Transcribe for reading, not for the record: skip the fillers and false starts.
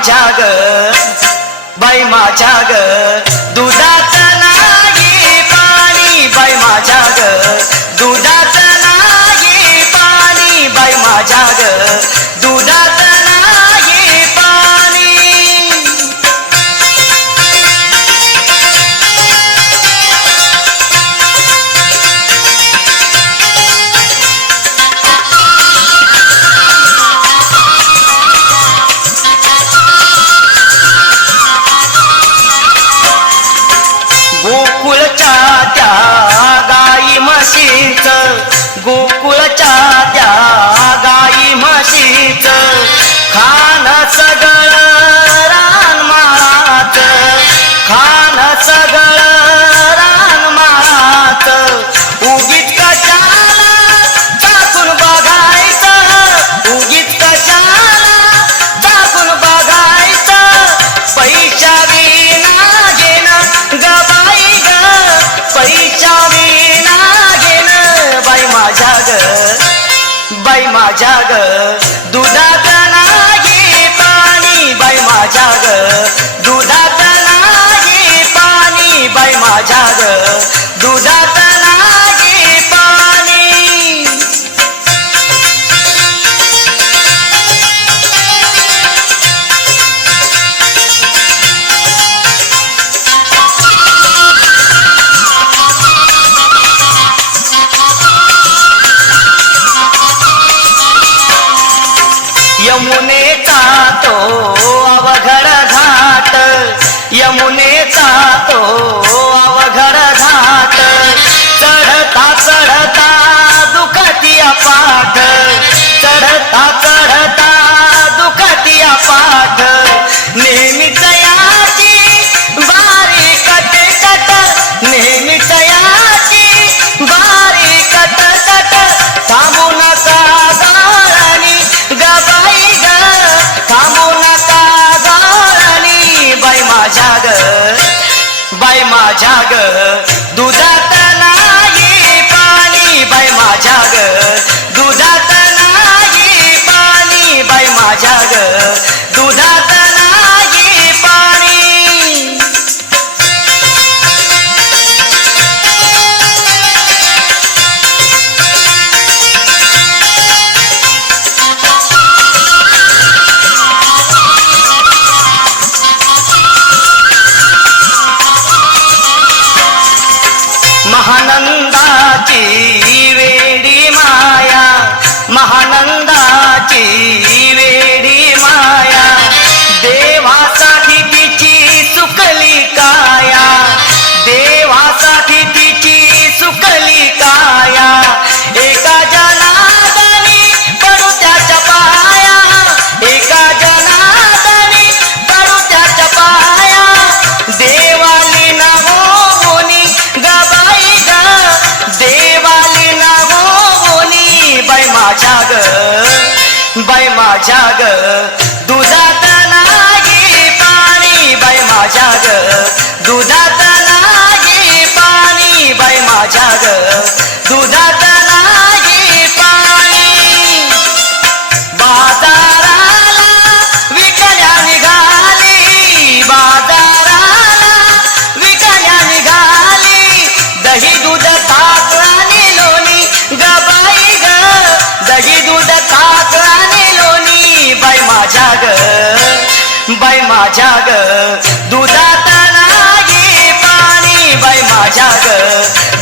माझ्या ग बाई माझ्या ग दुधात नाही पाणी बाई माझ्या ग दुधात नाही पाणी बाई माझ्या ग दुधात नाही पाणी गोकुळच्या त्या गाई म्हशीच गोकुळच्या त्या गाई म्हशीच खान सगळं रानमाळात खान सगळं रानमाळात उगीच कशाला चाकून बघायचं उगीच कशाला चाकून बघायचं पैशा विना घेणं ग बाई ग पैशा विना घेणं बाई माझ्या ग बाई माझ्या ग दुधात नाही पाणी बाई माझ्या ग दुधात नाही पाणी बाई माझ्या ग दुधात नाही पाणी यमुनेचा तो अवघड घाट यमुनेचा तो अवघड घाट चढता चढता दुखतिया पाठ चढता चढता दुखतिया पाठ नेहमीच याची बारी कट कट नेहमीच याची बारी कट कट थांबू नका गाळणी ग बाई ग थांबू नका गाळणी बाई माझ्या ग बाई माझ्या ग दुधात नाही पाणी बाई माझ्या ग दुधात नाही पाणी बाई माझ्या ग दुधात नाही पाणी महानंदाची वेडी माया महानंदाची वेडी माया देवासाठी तिची सुकली काया देवासाठी तिची सुकली काया एका जनार्दनी पडू त्याच्या पाया एका जनार्दनी पडू त्याच्या पाया देवाली न होनी ग बाई ग देवाली न होनी बाई माझ्या ग बाई माझ्या ग दुधात नाही पाणी बाई माझ्या ग दुधात नाही पाणी बाई माझ्या ग दुधात नाही पाणी बाजाराला विकल्या निघाली बाजाराला विकल्या निघाली दही दूध ताक आणि लोणी ग बाई ग दही दूध ताक आणि लोणी बाई माझ्या ग बाई माझ्या ग दुधात नाही पाणी बाई माझ्या ग